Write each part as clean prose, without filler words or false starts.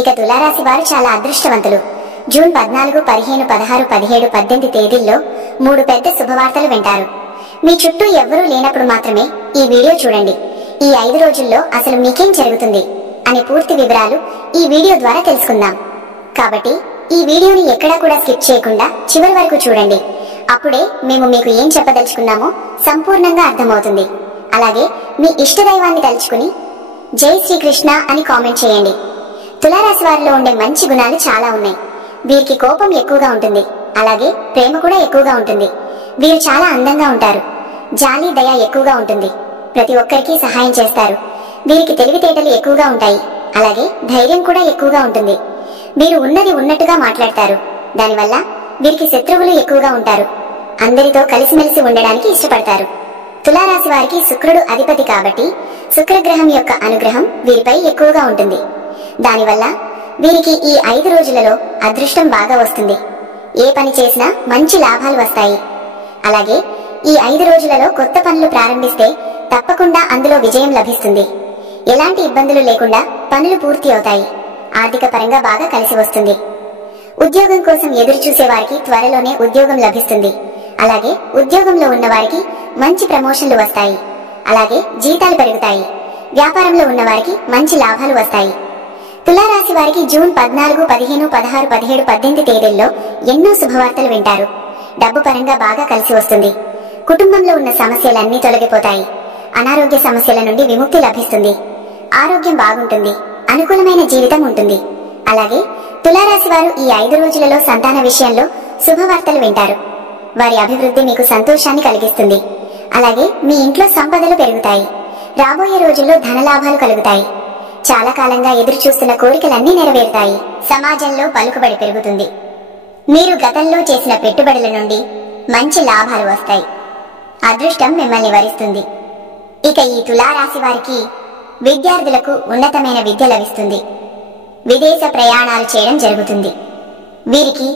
ఇక తులారాశి వారు చాలా అదృష్టవంతులు. జూన్ 14, 15, 16, 17, 18 తేదీల్లో 3 పెద్ద శుభవార్తలు వింటారు. మీ చుట్టూ ఎవ్వరూ లేనప్పుడు మాత్రమే ఈ వీడియో చూడండి. ఈ 5 రోజుల్లో అసలు మీకేం జరుగుతుంది అనే పూర్తి వివరాలు ఈ వీడియో ద్వారా తెలుసుకుందాం. కాబట్టి ఈ వీడియోని ఎక్కడా కూడా స్కిప్ చేయకుండా చివరి వరకు చూడండి. అప్పుడే మేము మీకు ఏం చెప్పదలుచుకున్నామో సంపూర్ణంగా అర్థమవుతుంది. అలాగే మీ ఇష్టదైవాన్ని తలుచుకుని జై శ్రీకృష్ణ అని కామెంట్ చేయండి. తులారాశి వారిలో ఉండే మంచి గుణాలు చాలా ఉన్నాయి. వీరికి కోపం ఎక్కువగా ఉంటుంది, అలాగే ప్రేమ కూడా ఎక్కువగా ఉంటుంది. వీరు చాలా అందంగా ఉంటారు. జాలి దయ ఎక్కువగా ఉంటుంది. ప్రతి ఒక్కరికి సహాయం చేస్తారు. వీరికి తెలివితేటలు ఎక్కువగా ఉంటాయి, అలాగే ధైర్యం కూడా ఎక్కువగా ఉంటుంది. వీరు ఉన్నది ఉన్నట్టుగా మాట్లాడతారు. దానివల్ల వీరికి శత్రువులు ఎక్కువగా ఉంటారు. అందరితో కలిసిమెలిసి ఉండడానికి ఇష్టపడతారు. తులారాశి వారికి శుక్రుడు అధిపతి కాబట్టి శుక్రగ్రహం యొక్క అనుగ్రహం వీరిపై ఎక్కువగా ఉంటుంది. దానివల్ల వీరికి ఈ 5 రోజులలో అదృష్టం బాగా వస్తుంది. ఏ పని చేసినా మంచి లాభాలు వస్తాయి. అలాగే ఈ 5 రోజులలో కొత్త పనులు ప్రారంభిస్తే తప్పకుండా అందులో విజయం లభిస్తుంది. ఎలాంటి ఇబ్బందులు లేకుండా పనులు పూర్తి అవుతాయి. ఆర్థిక పరంగా బాగా కలిసి వస్తుంది. ఉద్యోగం కోసం ఎదురు చూసే వారికి త్వరలోనే ఉద్యోగం లభిస్తుంది. అలాగే ఉద్యోగంలో ఉన్న వారికి మంచి ప్రమోషన్లు వస్తాయి. అలాగే జీతాలు పెరుగుతాయి. వ్యాపారంలో ఉన్న వారికి మంచి లాభాలు వస్తాయి. తులారాశి వారికి జూన్ 14, 15, 16, 17, 18 తేదీల్లో ఎన్నో శుభవార్తలు వింటారు. డబ్బు పరంగా బాగా కలిసి వస్తుంది. కుటుంబంలో ఉన్న సమస్యలన్నీ తొలగిపోతాయి. అనారోగ్య సమస్యల నుండి విముక్తి లభిస్తుంది. ఆరోగ్యం బాగుంటుంది. అనుకూలమైన జీవితం ఉంటుంది. అలాగే తులారాశి వారు ఈ 5 రోజులలో సంతాన విషయంలో శుభవార్తలు వింటారు. వారి అభివృద్ధి మీకు సంతోషాన్ని కలిగిస్తుంది. అలాగే మీ ఇంట్లో సంపదలు పెరుగుతాయి. రాబోయే రోజుల్లో ధనలాభాలు కలుగుతాయి. చాలా కాలంగా ఎదురు చూస్తున్న కోరికలన్నీ నెరవేరుతాయి. సమాజంలో పలుకుబడి పెరుగుతుంది. మీరు గతంలో చేసిన పెట్టుబడుల నుండి మంచి లాభాలు వస్తాయి. అదృష్టం మిమ్మల్ని వరిస్తుంది. ఇక ఈ తులారాశి వారికి విద్యార్థులకు ఉన్నతమైన విద్య లభిస్తుంది. విదేశ ప్రయాణాలు చేయడం జరుగుతుంది. వీరికి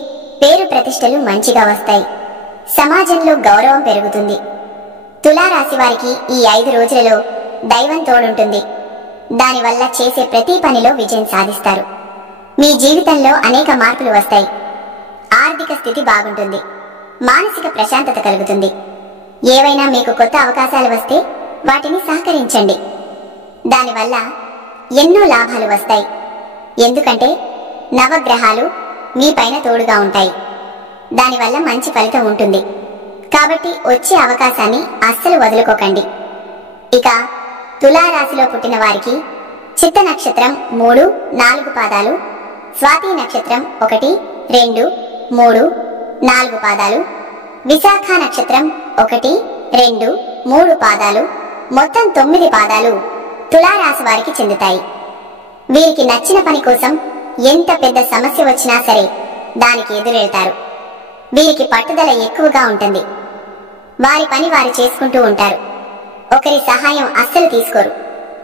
పేరు ప్రతిష్టలు మంచిగా వస్తాయి. సమాజంలో గౌరవం పెరుగుతుంది. తులారాశి వారికి ఈ 5 రోజులలో దైవం తోడుంటుంది. దానివల్ల చేసే ప్రతి పనిలో విజయం సాధిస్తారు. మీ జీవితంలో అనేక మార్పులు వస్తాయి. ఆర్థిక స్థితి బాగుంటుంది. మానసిక ప్రశాంతత కలుగుతుంది. ఏవైనా మీకు కొత్త అవకాశాలు వస్తే వాటిని సహకరించండి. దానివల్ల ఎన్నో లాభాలు వస్తాయి. ఎందుకంటే నవగ్రహాలు మీ పైన తోడుగా ఉంటాయి. దానివల్ల మంచి ఫలితం ఉంటుంది. కాబట్టి వచ్చే అవకాశాన్ని అస్సలు వదులుకోకండి. ఇక తులారాశిలో పుట్టిన వారికి చిత్త నక్షత్రం 3, 4 పాదాలు, స్వాతి నక్షత్రం 1, 2, 3, 4 పాదాలు, విశాఖ నక్షత్రం 1, 2, 3 పాదాలు, మొత్తం 9 పాదాలు తులారాశి వారికి చెందుతాయి. వీరికి నచ్చిన పని కోసం ఎంత పెద్ద సమస్య వచ్చినా సరే దానికి ఎదురెళ్తారు. వీరికి పట్టుదల ఎక్కువగా ఉంటుంది. వారి పని వారు చేసుకుంటూ ఉంటారు. ఒకరి సహాయం అస్సలు తీసుకోరు.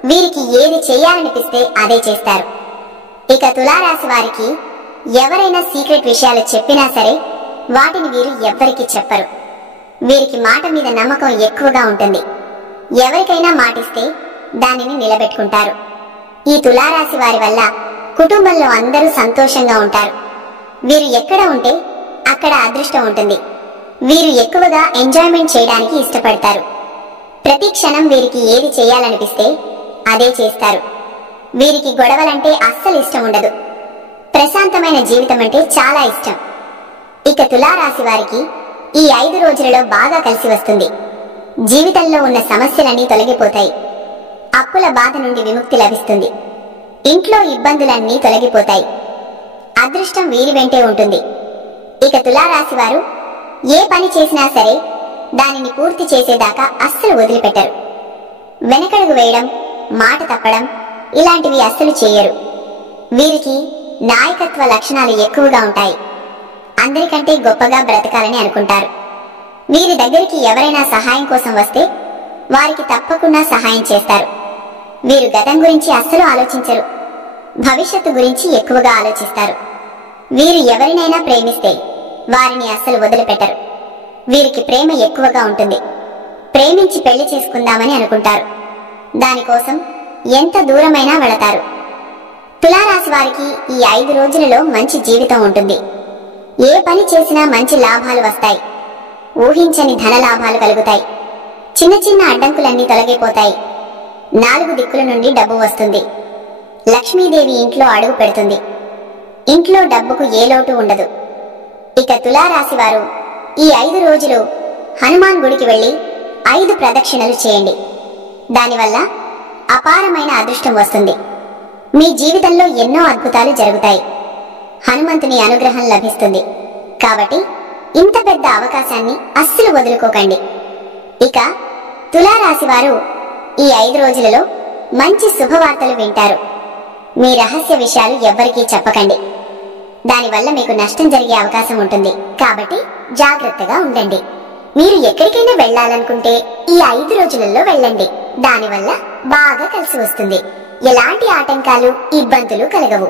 వీరికి ఏది చేయాలనిపిస్తే అదే చేస్తారు. ఇక తులారాశి వారికి ఎవరైనా సీక్రెట్ విషయాలు చెప్పినా సరే వాటిని వీరు ఎవ్వరికీ చెప్పరు. వీరికి మాట మీద నమ్మకం ఎక్కువగా ఉంటుంది. ఎవరికైనా మాటిస్తే దానిని నిలబెట్టుకుంటారు. ఈ తులారాశి వారి వల్ల కుటుంబంలో అందరూ సంతోషంగా ఉంటారు. వీరు ఎక్కడ ఉంటే అక్కడ అదృష్టం ఉంటుంది. వీరు ఎక్కువగా ఎంజాయ్మెంట్ చేయడానికి ఇష్టపడతారు. ప్రతి క్షణం వీరికి ఏది చేయాలనిపిస్తే అదే చేస్తారు. వీరికి గొడవలంటే అస్సలు ఇష్టం ఉండదు. ప్రశాంతమైన జీవితం అంటే చాలా ఇష్టం. ఇక తులారాశి వారికి ఈ 5 రోజులలో బాగా కలిసి వస్తుంది. జీవితంలో ఉన్న సమస్యలన్నీ తొలగిపోతాయి. అప్పుల బాధ నుండి విముక్తి లభిస్తుంది. ఇంట్లో ఇబ్బందులన్నీ తొలగిపోతాయి. అదృష్టం వీరి వెంటే ఉంటుంది. ఇక తులారాశి వారు ఏ పని చేసినా సరే దానిని పూర్తి చేసేదాకా అస్సలు వదిలిపెట్టరు. వెనకడుగు వేయడం, మాట తప్పడం ఇలాంటివి అస్సలు చేయరు. వీరికి నాయకత్వ లక్షణాలు ఎక్కువగా ఉంటాయి. అందరికంటే గొప్పగా బ్రతకాలని అనుకుంటారు. వీరి దగ్గరికి ఎవరైనా సహాయం కోసం వస్తే వారికి తప్పకుండా సహాయం చేస్తారు. వీరు గతం గురించి అస్సలు ఆలోచించరు. భవిష్యత్తు గురించి ఎక్కువగా ఆలోచిస్తారు. వీరు ఎవరినైనా ప్రేమిస్తే వారిని అస్సలు వదిలిపెట్టరు. వీరికి ప్రేమ ఎక్కువగా ఉంటుంది. ప్రేమించి పెళ్లి చేసుకుందామని అనుకుంటారు. దానికోసం ఎంత దూరమైనా వెళతారు. తులారాశి వారికి ఈ 5 రోజులలో మంచి జీవితం ఉంటుంది. ఏ పని చేసినా మంచి లాభాలు వస్తాయి. ఊహించని ధన లాభాలు కలుగుతాయి. చిన్న చిన్న అడ్డంకులన్నీ తొలగిపోతాయి. 4 దిక్కుల నుండి డబ్బు వస్తుంది. లక్ష్మీదేవి ఇంట్లో అడుగు పెడుతుంది. ఇంట్లో డబ్బుకు ఏ లోటు ఉండదు. ఇక తులారాశి వారు ఈ 5 రోజులు హనుమాన్ గుడికి వెళ్లి 5 ప్రదక్షిణలు చేయండి. దానివల్ల అపారమైన అదృష్టం వస్తుంది. మీ జీవితంలో ఎన్నో అద్భుతాలు జరుగుతాయి. హనుమంతుని అనుగ్రహం లభిస్తుంది. కాబట్టి ఇంత పెద్ద అవకాశాన్ని అస్సలు వదులుకోకండి. ఇక తులారాశి వారు ఈ 5 రోజులలో మంచి శుభవార్తలు వింటారు. మీ రహస్య విషయాలు ఎవ్వరికీ చెప్పకండి. దానివల్ల మీకు నష్టం జరిగే అవకాశం ఉంటుంది. కాబట్టి జాగ్రత్తగా ఉండండి. మీరు ఎక్కడికైనా వెళ్లాలనుకుంటే ఈ 5 రోజులలో వెళ్ళండి. దానివల్ల బాగా కలిసి వస్తుంది. ఎలాంటి ఆటంకాలు, ఇబ్బందులు కలగవు.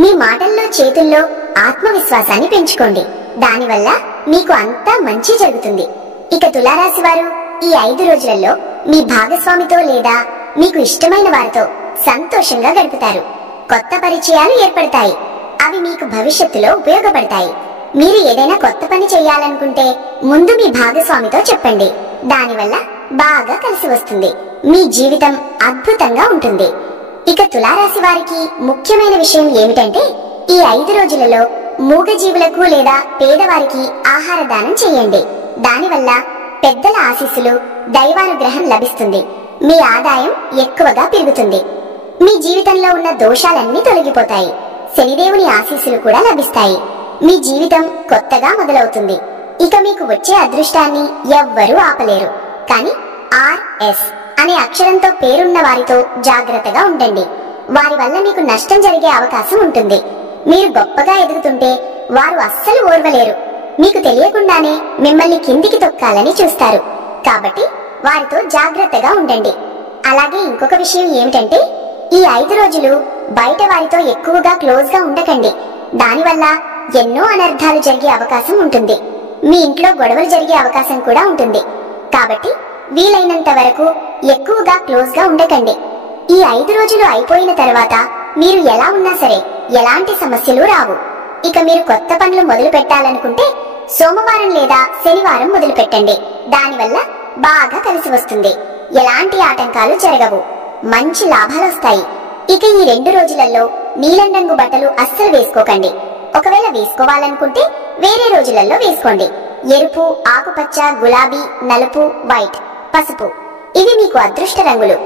మీ మాటల్లో, చేతుల్లో ఆత్మవిశ్వాసాన్ని పెంచుకోండి. దానివల్ల మీకు అంతా మంచి జరుగుతుంది. ఇక తులారాశి వారు ఈ 5 రోజులలో మీ భాగస్వామితో లేదా మీకు ఇష్టమైన వారితో సంతోషంగా గడుపుతారు. కొత్త పరిచయాలు ఏర్పడతాయి. అవి మీకు భవిష్యత్తులో ఉపయోగపడతాయి. మీరు ఏదైనా కొత్త పని చేయాలనుకుంటే ముందు మీ భాగస్వామితో చెప్పండి. దానివల్ల బాగా కలిసి వస్తుంది. మీ జీవితం అద్భుతంగా ఉంటుంది. ఇక తులారాశి వారికి ముఖ్యమైన విషయం ఏమిటంటే ఈ 5 రోజులలో మూగజీవులకు లేదా పేదవారికి ఆహార దానం చేయండి. దానివల్ల పెద్దల ఆశీస్సులు, దైవానుగ్రహం లభిస్తుంది. మీ ఆదాయం ఎక్కువగా పెరుగుతుంది. మీ జీవితంలో ఉన్న దోషాలన్నీ తొలగిపోతాయి. శనిదేవుని ఆశీస్సులు కూడా లభిస్తాయి. మీ జీవితం కొత్తగా మొదలవుతుంది. ఇక మీకు వచ్చే అదృష్టాన్ని ఎవ్వరూ ఆపలేరు. కానీ RS అనే అక్షరంతో పేరున్న వారితో జాగ్రత్తగా ఉండండి. వారి వల్ల మీకు నష్టం జరిగే అవకాశం ఉంటుంది. మీరు గొప్పగా ఎదుగుతుంటే వారు అస్సలు ఓర్వలేరు. మీకు తెలియకుండానే మిమ్మల్ని కిందికి తొక్కాలని చూస్తారు. కాబట్టి వారితో జాగ్రత్తగా ఉండండి. అలాగే ఇంకొక విషయం ఏమిటంటే ఈ 5 రోజులు బయట వారితో ఎక్కువగా క్లోజ్ గా ఉండకండి. దానివల్ల ఎన్నో అనర్థాలు జరిగే అవకాశం ఉంటుంది. మీ ఇంట్లో గొడవలు జరిగే అవకాశం కూడా ఉంటుంది. కాబట్టి వీలైనంత వరకు ఎక్కువగా క్లోజ్ గా ఉండకండి. ఈ 5 రోజులు అయిపోయిన తర్వాత మీరు ఎలా ఉన్నా సరే ఎలాంటి సమస్యలు రావు. ఇక మీరు కొత్త పనులు మొదలు పెట్టాలనుకుంటే సోమవారం లేదా శనివారం మొదలు పెట్టండి. దానివల్ల బాగా కలిసి వస్తుంది. ఎలాంటి ఆటంకాలు జరగవు. మంచి లాభాలు వస్తాయి. ఇక ఈ 2 రోజులలో నీలం రంగు బట్టలు అస్సలు వేసుకోకండి. ఒకవేళ వేసుకోవాలనుకుంటే వేరే రోజులలో వేసుకోండి. ఎరుపు, ఆకుపచ్చ, గులాబీ, నలుపు, వైట్, పసుపు ఇవి మీకు అదృష్ట రంగులు.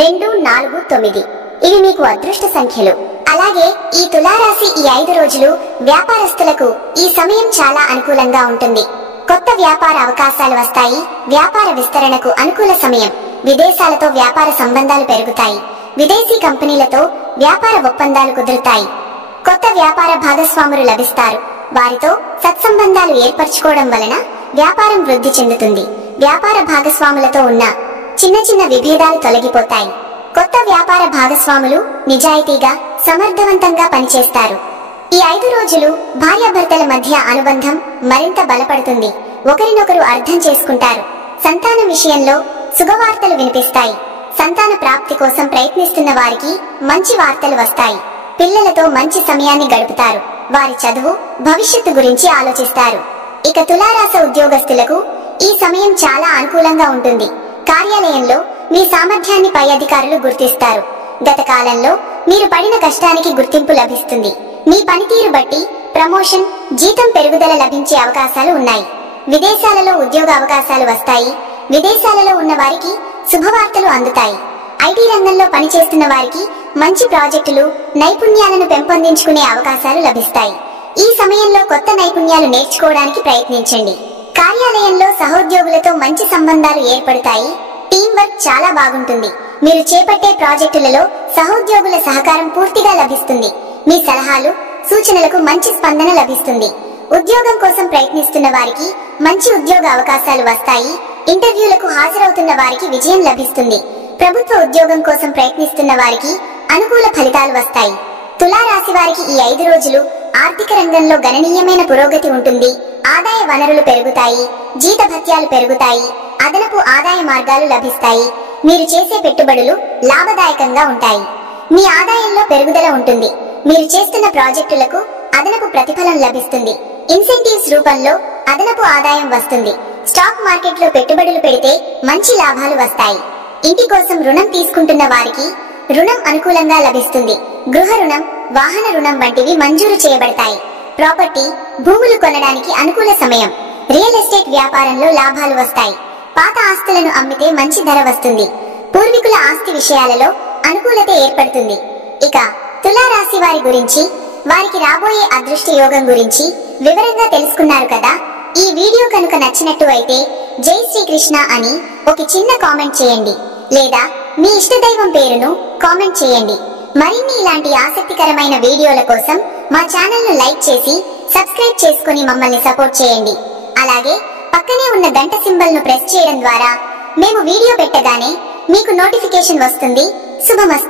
2, 4, 9 ఇవి మీకు అదృష్ట సంఖ్యలు. అలాగే ఈ తులారాశి ఈ 5 రోజులు వ్యాపారస్తులకు ఈ సమయం చాలా అనుకూలంగా ఉంటుంది. కొత్త వ్యాపార అవకాశాలు వస్తాయి. వ్యాపార విస్తరణకు అనుకూల సమయం. విదేశాలతో వ్యాపార సంబంధాలు పెరుగుతాయి. విదేశీ కంపెనీలతో వ్యాపార ఒప్పందాలు కుదురుతాయి. కొత్త వ్యాపార భాగస్వాములు లభిస్తారు. వారితో సత్సంబంధాలు ఏర్పరచుకోవడం వలన వ్యాపారం వృద్ధి చెందుతుంది. వ్యాపార భాగస్వాములతో ఉన్న చిన్న చిన్న విభేదాలు తొలగిపోతాయి. కొత్త వ్యాపార భాగస్వాములు నిజాయితీగా, సమర్థవంతంగా పనిచేస్తారు. ఈ 5 రోజులు భార్యాభర్తల మధ్య అనుబంధం మరింత బలపడుతుంది. ఒకరినొకరు అర్థం చేసుకుంటారు. సంతానం విషయంలో శుభవార్తలు వినిపిస్తాయి. సంతాన ప్రాప్తి కోసం ప్రయత్నిస్తున్న వారికి మంచి వార్తలు వస్తాయి. పిల్లలతో మంచి సమయాన్ని గడుపుతారు. వారి చదువు, భవిష్యత్తు గురించి ఆలోచిస్తారు. ఇక తులారాశి ఉద్యోగస్తులకు ఈ సమయం చాలా అనుకూలంగా ఉంటుంది. కార్యాలయంలో మీ సామర్థ్యాన్ని పై అధికారులు గుర్తిస్తారు. గత కాలంలో మీరు పడిన కష్టానికి గుర్తింపు లభిస్తుంది. మీ పనితీరు బట్టి ప్రమోషన్, జీతం పెరుగుదల లభించే అవకాశాలు ఉన్నాయి. విదేశాలలో ఉద్యోగ అవకాశాలు వస్తాయి. విదేశాలలో ఉన్న వారికి శుభవార్తలు అందుతాయి. ఐటీ రంగంలో పనిచేస్తున్న వారికి మంచి ప్రాజెక్టులు, నైపుణ్యాలను పెంపొందించుకునే అవకాశాలు లభిస్తాయి. ఈ సమయంలో కొత్త నైపుణ్యాలు నేర్చుకోవడానికి ప్రయత్నించండి. కార్యాలయంలో సహోద్యోగులతో మంచి సంబంధాలు ఏర్పడతాయి. టీం వర్క్ చాలా బాగుంటుంది. మీరు చేపట్టే ప్రాజెక్టులలో సహోద్యోగుల సహకారం పూర్తిగా లభిస్తుంది. మీ సలహాలు, సూచనలకు మంచి స్పందన లభిస్తుంది. ఉద్యోగం కోసం ప్రయత్నిస్తున్న వారికి మంచి ఉద్యోగ అవకాశాలు వస్తాయి. ఇంటర్వ్యూలకు హాజరవుతున్న వారికి విజయం లభిస్తుంది. ప్రభుత్వ ఉద్యోగం కోసం ప్రయత్నిస్తున్న వారికి అనుకూల ఫలితాలు వస్తాయి. తులారాశి వారికి ఈ 5 రోజులు ఆర్థిక రంగంలో గణనీయమైన పురోగతి ఉంటుంది. ఆదాయ వనరులు పెరుగుతాయి. జీతభత్యాలు పెరుగుతాయి. అదనపు ఆదాయ మార్గాలు లభిస్తాయి. మీరు చేసే పెట్టుబడులు లాభదాయకంగా ఉంటాయి. మీ ఆదాయంలో పెరుగుదల ఉంటుంది. మీరు చేస్తున్న ప్రాజెక్టులకు అదనపు ప్రతిఫలం లభిస్తుంది. ఇన్సెంటివ్స్ రూపంలో అదనపు ఆదాయం వస్తుంది. స్టాక్ మార్కెట్లో పెట్టుబడులు పెడితే మంచి లాభాలు వస్తాయి. ఇంటి కోసం రుణం తీసుకుంటున్న వారికి రుణం అనుకూలంగా లభిస్తుంది. గృహ రుణం, వాహన రుణం వంటివి మంజూరు చేయబడతాయి. ప్రాపర్టీ, భూములు కొనడానికి అనుకూల సమయం. రియల్ ఎస్టేట్ వ్యాపారంలో లాభాలు వస్తాయి. పాత ఆస్తులను అమ్మితే మంచి ధర వస్తుంది. పూర్వీకుల ఆస్తి విషయాలలో అనుకూలత ఏర్పడుతుంది. ఇక తులారాశి వారి గురించి, వారికి రాబోయే అదృష్ట యోగం గురించి వివరంగా తెలుసుకున్నారు కదా. ఈ వీడియో కనుక నచ్చినట్టు అయితే జై శ్రీకృష్ణ అని ఒక చిన్న కామెంట్ చేయండి, లేదా మీ ఇష్టదైవం పేరును కామెంట్ చేయండి. మరిన్ని ఇలాంటి ఆసక్తికరమైన వీడియోల కోసం మా ఛానల్ ను లైక్ చేసి సబ్స్క్రైబ్ చేసుకుని మమ్మల్ని సపోర్ట్ చేయండి. అలాగే పక్కనే ఉన్న గంట సింబల్ ను ప్రెస్ చేయడం ద్వారా మేము వీడియో పెట్టగానే మీకు నోటిఫికేషన్ వస్తుంది. శుభమస్తు.